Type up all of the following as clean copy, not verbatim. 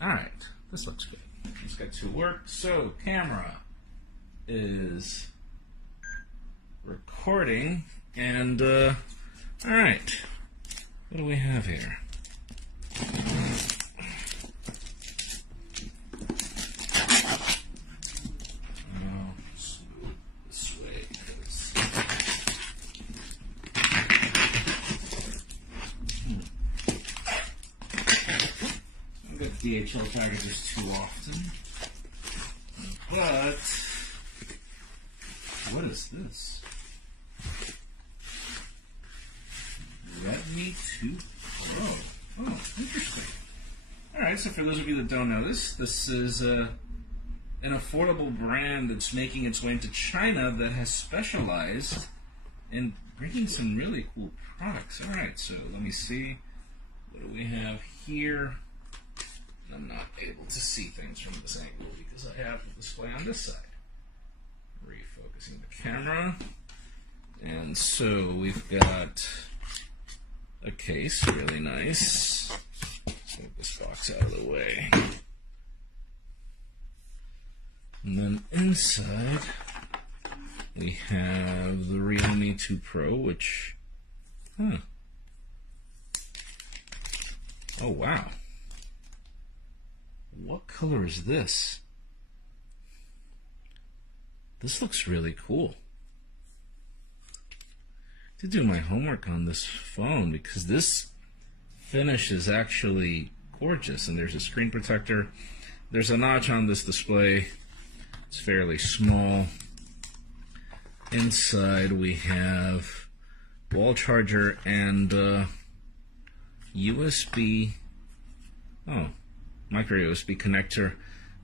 Alright, this looks good. Let's get to work. So, camera is recording, and, alright. What do we have here? This way, I get DHL packages too often. But what is this? Redmi 2 Pro. Oh, interesting. Alright, so for those of you that don't know this is an affordable brand that's making its way into China that has specialized in bringing some really cool products. Alright, so let me see. What do we have here? I'm not able to see things from this angle because I have the display on this side. Refocusing the camera. And so we've got a case, really nice. Move this box out of the way. And then inside we have the Realme 2 Pro, which, oh wow. What color is this? This looks really cool. To do my homework on this phone because this finish is actually gorgeous, and there's a screen protector. There's a notch on this display. It's fairly small. Inside we have wall charger and USB. Micro USB connector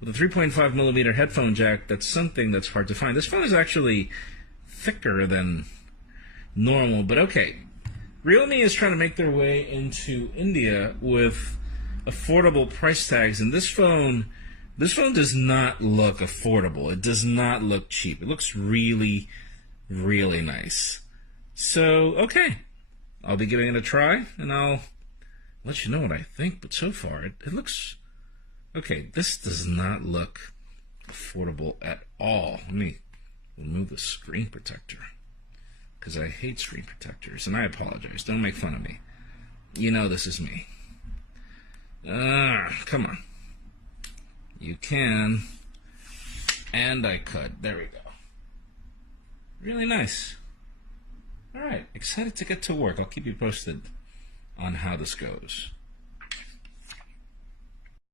with a 3.5 millimeter headphone jack. That's something that's hard to find. This phone is actually thicker than normal, but okay. Realme is trying to make their way into India with affordable price tags, and this phone does not look affordable. It does not look cheap. It looks really, really nice. So, okay. I'll be giving it a try, and I'll let you know what I think, but so far it looks okay. This does not look affordable at all. Let me remove the screen protector because I hate screen protectors, and I apologize. Don't make fun of me. You know this is me. Come on. You can. And I could. There we go. Really nice. Alright, excited to get to work. I'll keep you posted on how this goes.